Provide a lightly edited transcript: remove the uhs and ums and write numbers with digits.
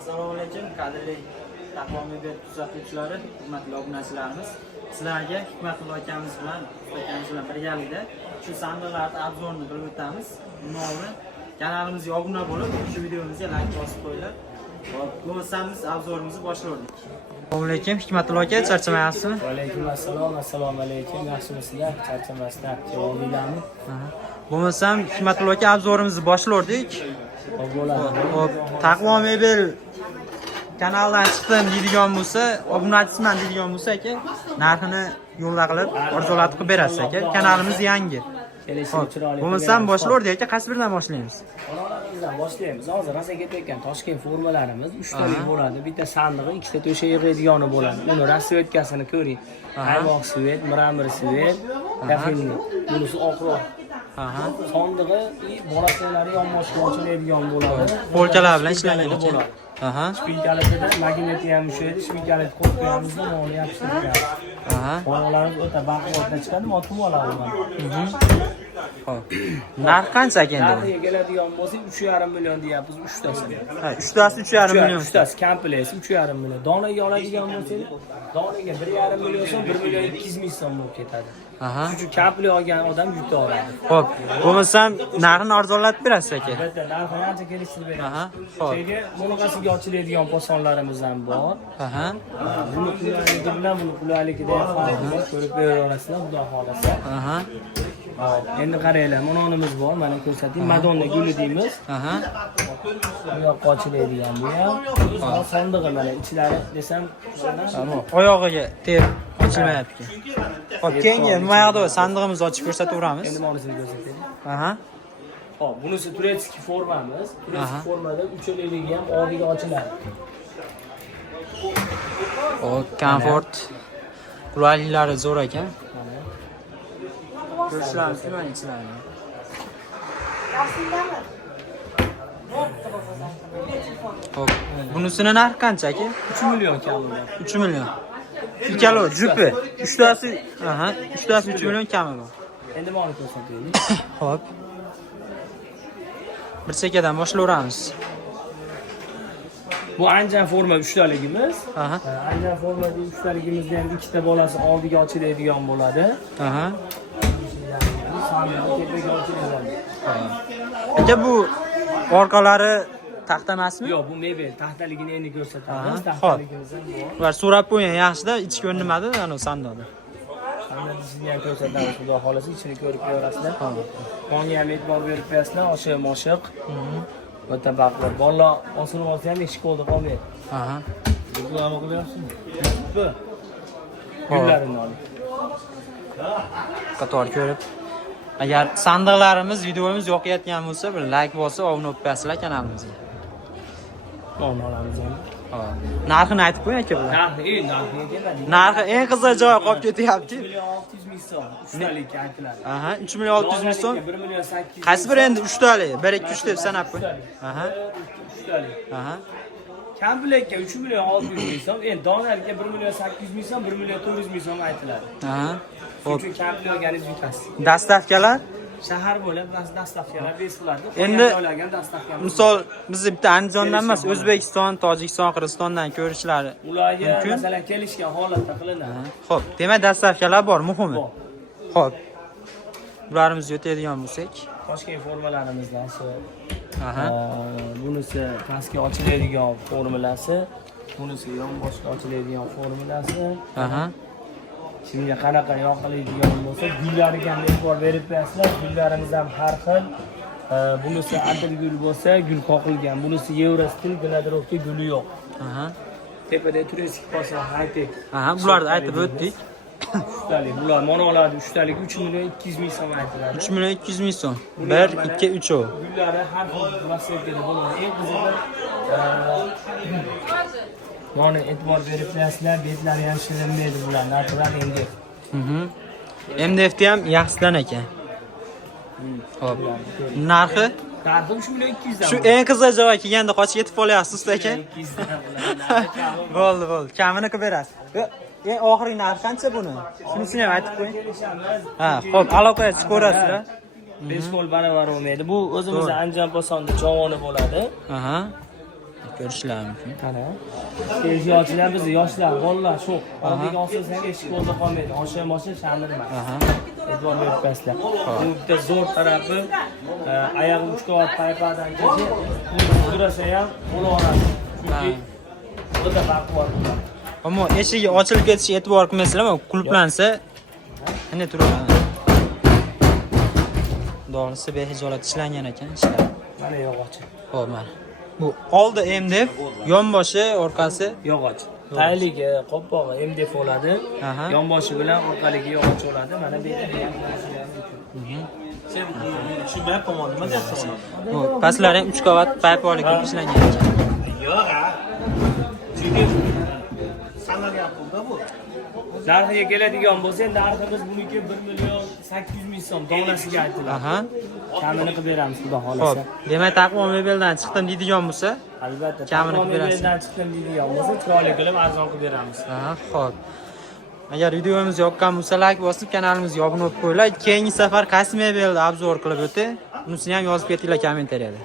Assalomu alaykum, qadrli Taqvo Media kuzatuvchilari, hurmatli obunachilarimiz. Sizlarga Hikmatullo akamiz bilan birgalikda shu sandiqlarning obzorini qilib o'tamiz. Nomi kanalimizga obuna bo'lib, shu videomizga like bosib qo'yinglar. Hop, bo'lsangiz obzorimizni boshlaylik. Assalomu alaykum, Hikmatullo aka, charchamayapsizmi? Va alaykum assalom, assalomu alaykum. Yaxshimisizlar? Charchamasdan javob beramiz. Bo'lmasam Hikmatullo aka obzorimizni boshlardik. Hop, Taqvo Media kanaldan chiqdim deydigan bo'lsa, obunachisiman deydigan bo'lsa aka, narxini yo'lda qilib, orzulatib qilib berasiz aka. Kanalimiz yangi. Bo'lmasam boshlardik aka, qaysi biridan boshlaymiz? Bizdan boshlaymiz. Hozir rosa ketayotgan Toshkent formalarimiz 3 talik bo'ladi. Bitta sandig'i, ikkita to'sha yig'iladigan bo'ladi. Uni rasvetkasini ko'ring. Qaymoq svet, miramir svet, kafelni. Bunisi oqroq. Sandig'i bolashlari yonboshga ochiladigan bo'ladi. Polkalar bilan ishlangan bo'ladi. Shpilkalarida magneti ham ushlaydi, shpilkalarni qo'yib qo'yamiz, uni yopishtirib qo'yamiz. Oyoqlarimiz o'ta baquvvatda chiqadi, tumolar bo'ladi. Xo'p. Narx qancha ekan endi? Narxiga keladigan bo'lsa 3,5 million deyapmiz, 3 tasi. Ha, 3 tasi 3,5 million. 3 tasi kompleks 3,5 million. Donaga oladigan bo'lsangiz, donaga 1,5 million so'm, 1 million 200 ming so'm bo'lib ketadi. Shuning uchun kompleks olgan odam yuta oladi. Xo'p, bo'lmasam narxini arzonlatib berasiz aka. Albatta, narxini ancha kelishtirib beramiz. Chunki bunaqasiga ochiladigan posonlarimiz ham bor. Buni qulayligi bilan buni qulayligida farqini ko'rib beraverasizlar, xudo xolasa. Endi qaranglar, mononimiz bor, mana ko'rsatayım. Madonna guli deymiz. Bu yoqqa ochilaydigan bu ham. Sandig'i mana ichlari desam, oyog'iga tep ochilmayapti. Xo'p, keyingi nima yoqda sandig'imizni ochib ko'rsataveramiz. Endi monisini ko'rsataylik. Hop, bunisi turetskiy formamiz. Turetskiy formada uchilaydigan ham oldiga ochiladi. O, komfort qulayliklari zo'r ekan. Ko'rishlarimiz nima ichlarni? Xo'p, bunisini narxi qancha aka? 3 million kami. 3 million. Ikkalo jupi. 3 tasi, 3 tasi 3 million kami bor. Endi buni ko'rsataylik. Xo'p. Bir sekadan boshlayveramiz. Bu anjan forma 3 taligimiz. Anjan formada 3 taligimizda ham ikkita bolasi oldiga ochiladigan bo'ladi. Aka bu orqalari taxta emasmi? Yo'q, bu mebel, taxtaligini endi ko'rsatamiz. Taxtaligimiz ham bor. Ular so'rab qo'ying, yaxshida ichki ko'rinmadi, ana sandoqda. Sandoqni ham ko'rsatamiz, xudo xolasa ichini ko'rib ko'rasizlar. Qonga ham e'tibor berib qo'yasizlar, oshiq-moshiq. O'ta baquvvat. Bolalar osilib olsa ham eshik oldi qolmaydi. Bu nima qilyapsizmi? Bu. Gullarini oling. Qator ko'rib. Agar sandiqlarimiz, videomiz yoqayotgan bo'lsa, bir like bosib, obuna bo'lib qo'yasizlar kanalimizga. Mana olamiz ham. Narxini aytib qo'ying aka bular. Narxi Narxi eng qiziq joyi qolib ketyapti. 3 million 600 ming so'm. 3 talik aytiladi. 3 million 600 ming so'm. 1 million 800. Qaysi biri endi 3 talik? 1 2 3 deb sanab qo'y. 3 talik. Komplekka 3 million 600 ming so'm, endi donalikka 1 million 800 ming so'm, 1 million 400 ming so'm aytiladi. Xo'p. Chunki komplek olganingiz yutasiz. Dastavkalar? Shahar bo'lib, dastavkalar beriladi. Endi olgan dastavkamiz. misol biz bitta Andijondan emas, O'zbekiston, Tojikiston, Qirg'izistondan ko'rishlari ularga masalan kelishgan holatda qilinadi. Xo'p, demak dastavkalar bor, muhimi. Xo'p. Bularimizni o'tadigan bo'lsak, Toshkent formalarimizdan shu. Bunisi pastga ochiladigan formulasi, bunisi yonboshga ochiladigan formulasi. Kimga qanaqa yoqiladigan bo'lsa, gullariga ham e'tibor berib qo'yasizlar. Gullarimiz ham har xil. Bunisi adil gul bo'lsa, gul qoqilgan. Bunisi Eurostil gladirovka guli yo'q. Tepada turistik posa high-tech. Bularni aytib o'tdik. 3 talik. Bular monoladi 3 talik 3 million 200 ming so'm aytiladi. 3 million 200 ming so'm. 1 2 3 o. Gullari har xil rasmlarda bo'ladi. Eng qizig'i mana e'tibor berib qo'yasizlar, betlari ham shilinmaydi bular, natural MDF. MDF'da ham yaxshidan ekan. Xo'p. Narxi? Narxi 3 million 200 dan. Shu eng qiziq joyga kelganda qochib ketib qolyapsiz aka. 200 dan. Bo'ldi. Kamini qilib berasiz. Eng oxirgi narxi qancha buni? Shunisini ham aytib qo'ying. Xo'p, aloqaga chiqib ko'rasizlar. 5 qo'l baravar bo'lmaydi. Bu o'zimizning Andijon posonda javoni bo'ladi. ko'rishlari mumkin. Qara. Eshikchilar biz yoshlar, bolalar shu. Oldiga olsangiz eshik o'rda qolmaydi. Osha-mosha shandirmaydi. E'tibor berib qo'yasizlar. Bu bitta zo'r tarafi oyoq 3 qavat paypadan kecha urasa ham bo'laveradi. Chunki o'ta farq bor bunda. Ammo eshigi ochilib ketishiga e'tibor qilmaysizlar, qulflansa qanday turadi? Dorisi behijolat ishlangan ekan, ishlar. Mana yog'och. Xo'p, mana. Bu oldi MDF, yonboshi, orqasi Yog'och. Tayligi, qo'pog'i MDF bo'ladi. Yonboshi bilan orqaligi yog'och bo'ladi. Mana bu yerda ham Sen shu bilan tomon nima deyapsan? bu pastlari ham 3 qavat paypali qilib ishlangan ekan. Yo'q a. Chunki sanalgan pulda bu. narxiga keladigan bo'lsa, narximiz buniki 1.800.000 so'm donasiga aytiladi. Kamini qilib beramiz, xudo xolasa. Demak, taqvo mebeldan chiqdim deydigan bo'lsa, albatta, kamini qilib berasiz. mebeldan chiqdim deydigan bo'lsa, chiroyli qilib arzon qilib beramiz. Xo'p. Agar videomiz yoqqan bo'lsa, like bosib, kanalimizga obuna bo'lib qo'yinglar. Keyingi safar qaysi mebelni obzor qilib o'tay, unisini ham yozib ketinglar kommentariyada.